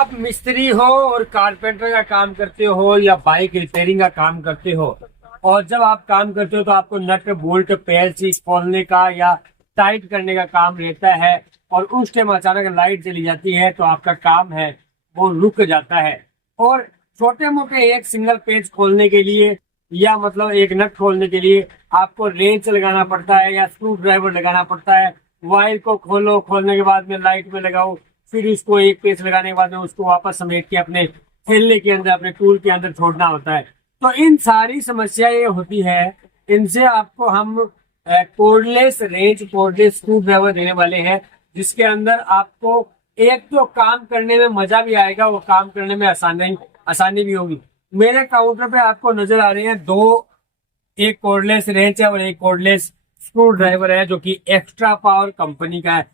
आप मिस्त्री हो और कारपेंटर का काम करते हो या बाइक रिपेयरिंग का काम करते हो, और जब आप काम करते हो तो आपको नट बोल्ट पैर से खोलने का या टाइट करने का काम रहता है, और उस टाइम अचानक लाइट चली जाती है तो आपका काम है वो रुक जाता है। और छोटे मोटे एक सिंगल पेज खोलने के लिए या मतलब एक नट खोलने के लिए आपको रेंच लगाना पड़ता है या स्क्रू ड्राइवर लगाना पड़ता है। वायर को खोलो, खोलने के बाद में लाइट में लगाओ, फिर उसको एक पेच लगाने के बाद में उसको वापस समेट के अपने थैले के अंदर, अपने टूल के अंदर छोड़ना होता है। तो इन सारी समस्याएं ये होती है, इनसे आपको हम cordless wrench, cordless screw driver देने वाले हैं, जिसके अंदर आपको एक तो काम करने में मजा भी आएगा, वो काम करने में आसानी भी होगी। मेरे काउंटर पे आपको नजर आ रहे हैं दो, एक कोर्डलेस रेंच है और एक कोर्डलेस स्क्रू ड्राइवर है, जो कि एक्स्ट्रा पावर कंपनी का है,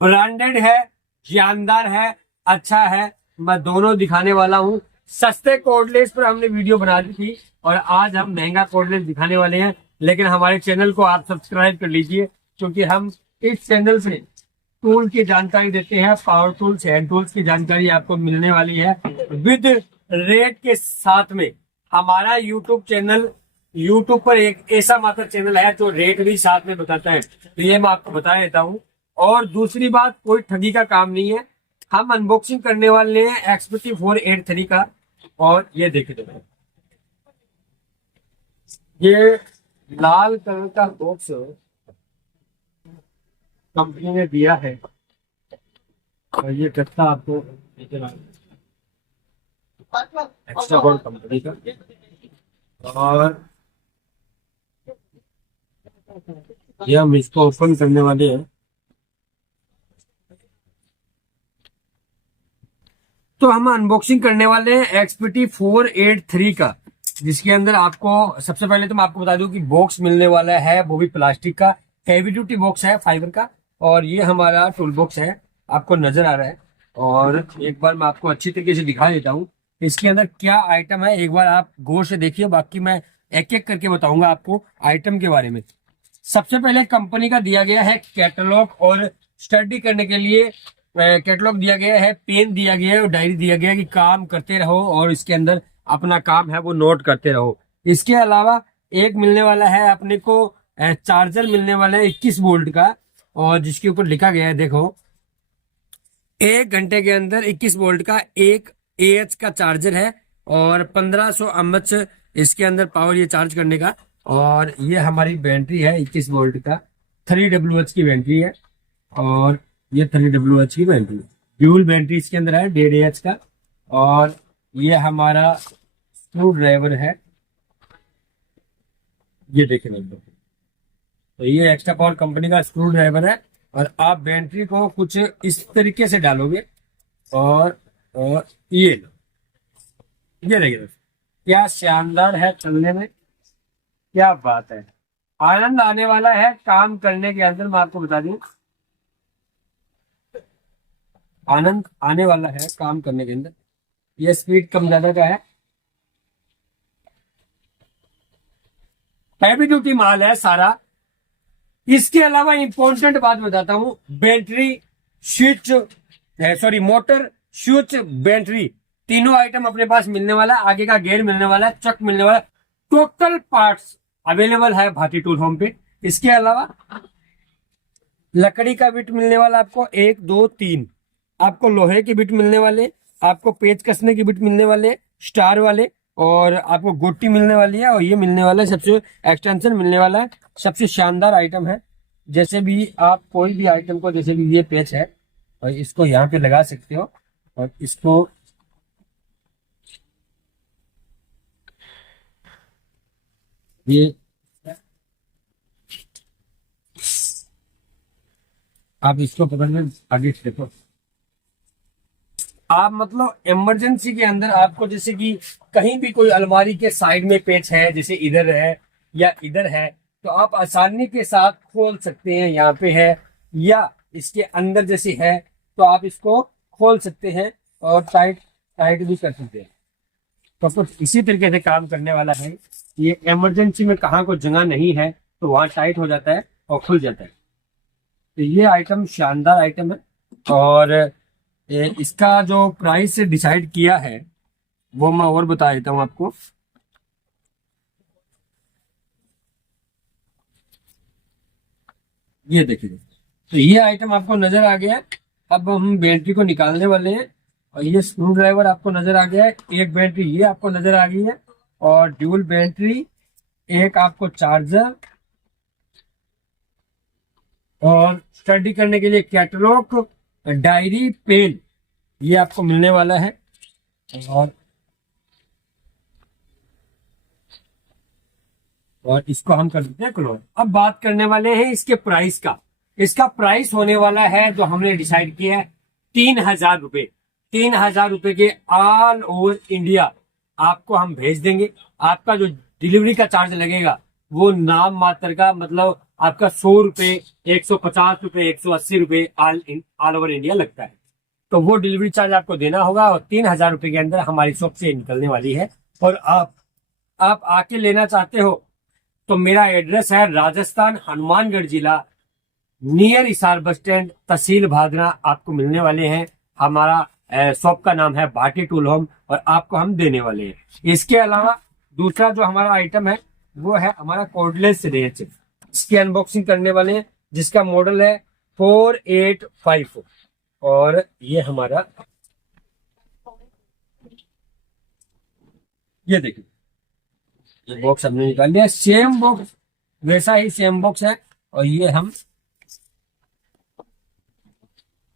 ब्रांडेड है, जानदार है, अच्छा है। मैं दोनों दिखाने वाला हूँ। सस्ते कोर्डलेस पर हमने वीडियो बना दी थी और आज हम महंगा कोर्डलेस दिखाने वाले हैं, लेकिन हमारे चैनल को आप सब्सक्राइब कर लीजिए, क्योंकि हम इस चैनल से टूल की जानकारी देते हैं, पावर टूल्स, हैंड टूल्स की जानकारी आपको मिलने वाली है विद रेट के साथ में। हमारा यूट्यूब पर एक ऐसा मात्र चैनल है जो रेट भी साथ में बताता है, तो ये मैं आपको बता देता हूँ। और दूसरी बात, कोई ठगी का काम नहीं है। हम अनबॉक्सिंग करने वाले हैं XPT 483 का, और ये देखिए ये लाल कलर का बॉक्स कंपनी ने दिया है, और ये गत्ता आपको एक्स्ट्रा गोल्ड कंपनी का। और ये हम इसको ओपन करने वाले हैं। तो हम अनबॉक्सिंग करने वाले हैं XPT 483 का, जिसके अंदर आपको सबसे पहले तो मैं आपको बता दूं कि बॉक्स मिलने वाला है वो भी प्लास्टिक का, हैवी ड्यूटी बॉक्स है, फाइबर का। और ये हमारा टूल बॉक्स है, आपको नजर आ रहा है। और एक बार मैं आपको अच्छी तरीके से दिखा देता हूँ इसके अंदर क्या आइटम है, एक बार आप गौर से देखिए, बाकी मैं एक एक करके बताऊंगा आपको आइटम के बारे में। सबसे पहले कंपनी का दिया गया है कैटलॉग, और स्टडी करने के लिए कैटलॉग दिया गया है, पेन दिया गया है और डायरी दिया गया है कि काम करते रहो और इसके अंदर अपना काम है वो नोट करते रहो। इसके अलावा एक मिलने वाला है अपने को चार्जर मिलने वाला है 21 वोल्ट का, और जिसके ऊपर लिखा गया है देखो, 1 घंटे के अंदर 21 वोल्ट का एक AH का चार्जर है, और 1500 mAh इसके अंदर पावर ये चार्ज करने का। और ये हमारी बैटरी है 21 वोल्ट का, 3WH की बैटरी है, और ये 3WH की बैटरी, ड्यूल बैटरी इसके अंदर है 1.5 AH का। और ये हमारा स्क्रू ड्राइवर है, ये देखिए दोस्तों, तो ये एक्स्ट्रा पावर कंपनी का स्क्रू ड्राइवर है। और आप बैटरी को कुछ इस तरीके से डालोगे, और ये लो, ये देखिए दोस्तों, क्या शानदार है चलने में, क्या बात है, आनंद आने वाला है काम करने के अंदर। मैं आपको बता दूं, आनंद आने वाला है काम करने के अंदर। ये स्पीड कम ज्यादा का है, हैवी ड्यूटी माल है सारा। इसके अलावा इंपॉर्टेंट बात बताता हूं, battery switch, sorry motor switch battery, तीनों आइटम अपने पास मिलने वाला है। आगे का गेयर मिलने वाला है, चक मिलने वाला है, टोटल पार्ट्स अवेलेबल है भाटी टूल होम पे। इसके अलावा लकड़ी का बिट मिलने वाला आपको 1 2 3, आपको लोहे के बिट मिलने वाले, आपको पेच कसने के बिट मिलने वाले स्टार वाले, और आपको गोटी मिलने वाली है, और ये मिलने वाला है सबसे एक्सटेंशन मिलने वाला है। सबसे शानदार आइटम है। जैसे भी आप कोई भी आइटम को, जैसे भी ये पेच है, और इसको यहाँ पे लगा सकते हो, और इसको ये आप इसको पकड़ में आगे देखो, आप मतलब इमरजेंसी के अंदर आपको, जैसे कि कहीं भी कोई अलमारी के साइड में पेच है, जैसे इधर है या इधर है, तो आप आसानी के साथ खोल सकते हैं। यहाँ पे है या इसके अंदर जैसे है, तो आप इसको खोल सकते हैं और टाइट टाइट भी कर सकते हैं। तो कुछ इसी तरीके से काम करने वाला है। ये इमरजेंसी में कहाँ को जगह नहीं है तो वहां टाइट हो जाता है और खुल जाता है। तो ये आइटम शानदार आइटम है। और इसका जो प्राइस डिसाइड किया है वो मैं और बता देता हूँ आपको। ये देखिए, तो ये आइटम आपको नजर आ गया है। अब हम बैटरी को निकालने वाले हैं, और ये स्क्रू ड्राइवर आपको नजर आ गया है। एक बैटरी ये आपको नजर आ गई है, और ड्यूल बैटरी, एक आपको चार्जर, और स्टडी करने के लिए कैटलॉग, डायरी, पेन, ये आपको मिलने वाला है। और इसको हम कर देते हैं क्लोज। अब बात करने वाले हैं इसके प्राइस का। इसका प्राइस होने वाला है जो हमने डिसाइड किया है 3,000 रुपए। 3,000 रुपए के ऑल ओवर इंडिया आपको हम भेज देंगे। आपका जो डिलीवरी का चार्ज लगेगा वो नाम मात्र का, मतलब आपका 100 रुपए, 150 रुपए, 180 रुपए ऑल ओवर इंडिया लगता है। तो वो डिलीवरी चार्ज आपको देना होगा, और 3,000 रुपए के अंदर हमारी शॉप से निकलने वाली है। और आप आके लेना चाहते हो तो मेरा एड्रेस है राजस्थान, हनुमानगढ़ जिला, नियर हिसार बस स्टैंड, तहसील भादरा आपको मिलने वाले हैं। हमारा शॉप का नाम है भाटी टूल होम, और आपको हम देने वाले हैं। इसके अलावा दूसरा जो हमारा आइटम है वो है हमारा कोर्डलेस रेंच। इसकी अनबॉक्सिंग करने वाले हैं, जिसका मॉडल है 485। और ये हमारा, ये देखिए, ये बॉक्स हमने निकाल लिया। सेम बॉक्स, वैसा ही सेम बॉक्स है। और ये हम,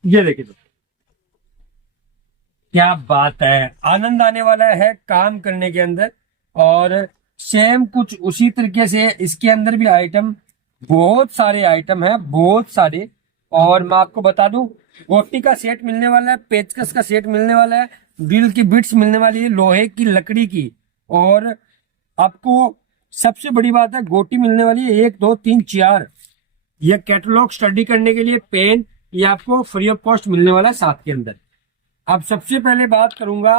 ये देखिए, तो क्या बात है, आनंद आने वाला है काम करने के अंदर। और सेम कुछ उसी तरीके से इसके अंदर भी आइटम, बहुत सारे आइटम है, बहुत सारे। और मैं आपको बता दूं, गोटी का सेट मिलने वाला है, पेचकस का सेट मिलने वाला है, ड्रिल की बिट्स मिलने वाली है लोहे की, लकड़ी की। और आपको सबसे बड़ी बात है, गोटी मिलने वाली है 1 2 3 4। यह कैटलॉग स्टडी करने के लिए पेन, ये आपको फ्री ऑफ कॉस्ट मिलने वाला है साथ के अंदर। अब सबसे पहले बात करूंगा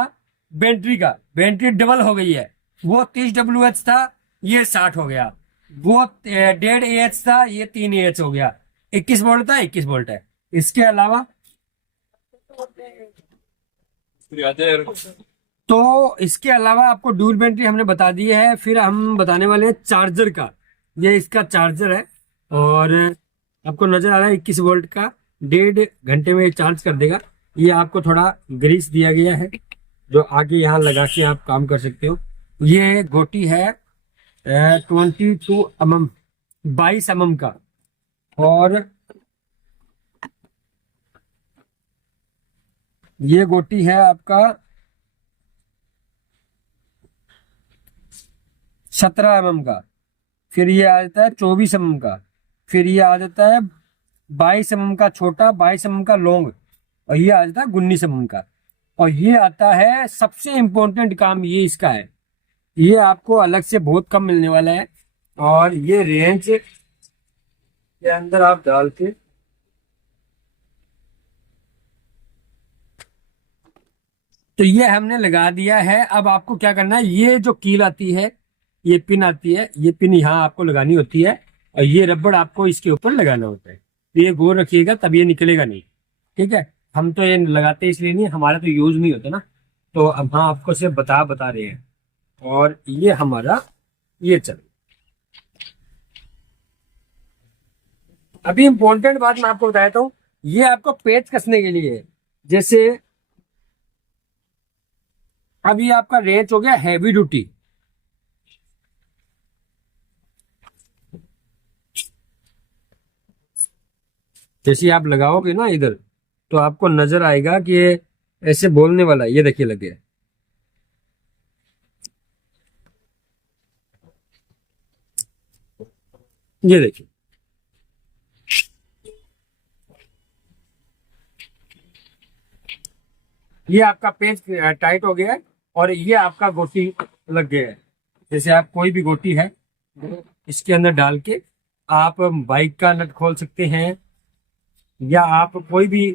बैटरी का। बैटरी डबल हो गई है, वो 30 WH था, ये 60 हो गया। वो 1.5 AH था, ये 3 AH हो गया। 21 वोल्ट था, 21 वोल्ट है। इसके अलावा तो इसके अलावा आपको ड्यूल बैटरी हमने बता दी है। फिर हम बताने वाले हैं चार्जर का। ये इसका चार्जर है, और आपको नजर आ रहा है 21 वोल्ट का, 1.5 घंटे में चार्ज कर देगा। ये आपको थोड़ा ग्रीस दिया गया है, जो आगे यहाँ लगा के आप काम कर सकते हो। ये गोटी है 22 mm, 22 mm का। और ये गोटी है आपका 17 mm का। फिर ये आ जाता है 24 mm का। फिर ये आ जाता है 22 mm का छोटा, 22 mm का लॉन्ग, और ये आ जाता है 19 mm का। और ये आता है, सबसे इंपॉर्टेंट काम ये इसका है, ये आपको अलग से बहुत कम मिलने वाला है। और ये रेंज के अंदर आप डाल के, तो ये हमने लगा दिया है। अब आपको क्या करना है, ये जो कील आती है, ये पिन आती है, ये पिन यहाँ आपको लगानी होती है, और ये रबड़ आपको इसके ऊपर लगाना होता है। तो ये गोल रखिएगा, तब ये निकलेगा नहीं। ठीक है, हम तो ये लगाते इसलिए नहीं, हमारा तो यूज नहीं होता ना, तो अब हाँ आपको सिर्फ बता रहे हैं। और ये हमारा, ये चल, अभी इंपॉर्टेंट बात मैं आपको बताता हूँ। ये आपको पेच कसने के लिए है। जैसे अभी आपका रेंच हो गया हैवी ड्यूटी, जैसे आप लगाओगे ना इधर, तो आपको नजर आएगा कि ये ऐसे बोलने वाला है। ये देखिए लग गया, ये देखिए, ये आपका पेच टाइट हो गया है, और ये आपका गोटी लग गया है। जैसे आप कोई भी गोटी है इसके अंदर डाल के आप बाइक का नट खोल सकते हैं, या आप कोई भी,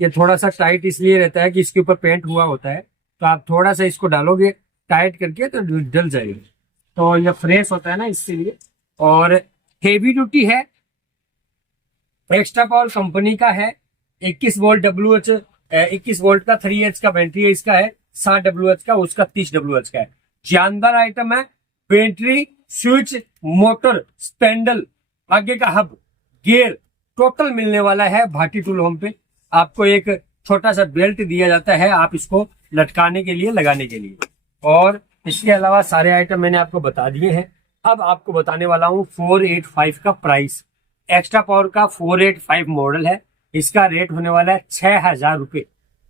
ये थोड़ा सा टाइट इसलिए रहता है कि इसके ऊपर पेंट हुआ होता है, तो आप थोड़ा सा इसको डालोगे टाइट करके तो डल जाएगा। तो ये फ्रेश होता है ना, इसलिए। और हेवी ड्यूटी है, एक्स्ट्रा पावर कंपनी का है, 21 वोल्ट WH 21 वोल्ट का 3H का बैटरी है, इसका है 60 WH का, उसका 30 WH का है। जानदार आइटम है। बैटरी, स्विच, मोटर, स्पेंडल, आगे का हब, गियर टोटल मिलने वाला है भाटी टूल होम पे। आपको एक छोटा सा बेल्ट दिया जाता है, आप इसको लटकाने के लिए, लगाने के लिए। और इसके अलावा सारे आइटम मैंने आपको बता दिए हैं। अब आपको बताने वाला हूँ 485 का प्राइस। एक्स्ट्रा पावर का 485 मॉडल है, इसका रेट होने वाला है 6,000 रुपये।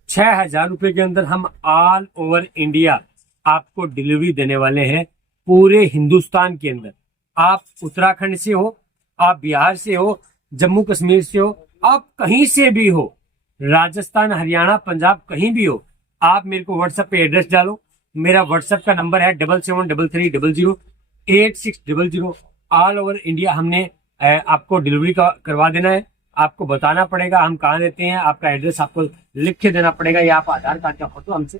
6,000 रुपये के अंदर हम ऑल ओवर इंडिया आपको डिलीवरी देने वाले हैं, पूरे हिंदुस्तान के अंदर। आप उत्तराखंड से हो, आप बिहार से हो, जम्मू कश्मीर से हो, आप कहीं से भी हो, राजस्थान, हरियाणा, पंजाब, कहीं भी हो, आप मेरे को व्हाट्सएप पे एड्रेस डालो। मेरा व्हाट्सएप का नंबर है 7733008600। ऑल ओवर इंडिया हमने आपको डिलीवरी करवा देना है। आपको बताना पड़ेगा हम कहाँ रहते हैं, आपका एड्रेस आपको लिख के देना पड़ेगा, या आप आधार कार्ड का फोटो हमसे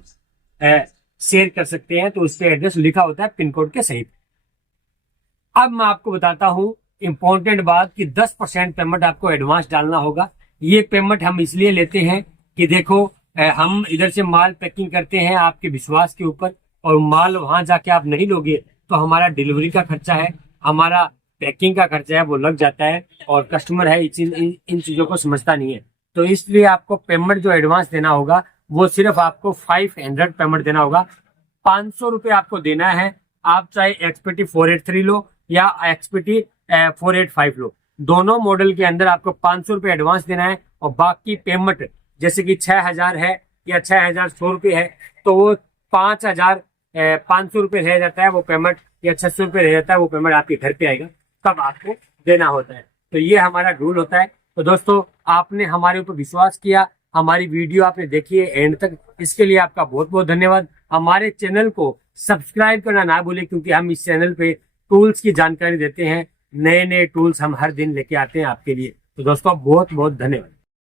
शेयर कर सकते हैं, तो उस पर एड्रेस लिखा होता है पिन कोड के सहित। अब मैं आपको बताता हूँ इंपॉर्टेंट बात कि 10% पेमेंट आपको एडवांस डालना होगा। ये पेमेंट हम इसलिए लेते हैं कि देखो, हम इधर से माल पैकिंग करते हैं आपके विश्वास के ऊपर, और माल वहां जाके आप नहीं लोगे तो हमारा डिलीवरी का खर्चा है, हमारा पैकिंग का खर्चा है, वो लग जाता है, और कस्टमर है इन चीजों को समझता नहीं है। तो इसलिए आपको पेमेंट जो एडवांस देना होगा वो सिर्फ आपको 500 पेमेंट देना होगा। 500 रुपये आपको देना है। आप चाहे XPT 483 लो या XPT 485 लो, दोनों मॉडल के अंदर आपको 500 रुपये एडवांस देना है, और बाकी पेमेंट जैसे कि 6,000 है या 6,100 रुपये है, तो वो 5,500 रुपये रह जाता है वो पेमेंट, या 600 रुपये रह जाता है वो पेमेंट आपके घर पे आएगा, तब आपको देना होता है। तो ये हमारा रूल होता है। तो दोस्तों, आपने हमारे ऊपर विश्वास किया, हमारी वीडियो आपने देखी है एंड तक, इसके लिए आपका बहुत बहुत धन्यवाद। हमारे चैनल को सब्सक्राइब करना ना भूलें, क्योंकि हम इस चैनल पे टूल्स की जानकारी देते हैं, नए नए टूल्स हम हर दिन लेके आते हैं आपके लिए। तो दोस्तों, बहुत बहुत धन्यवाद।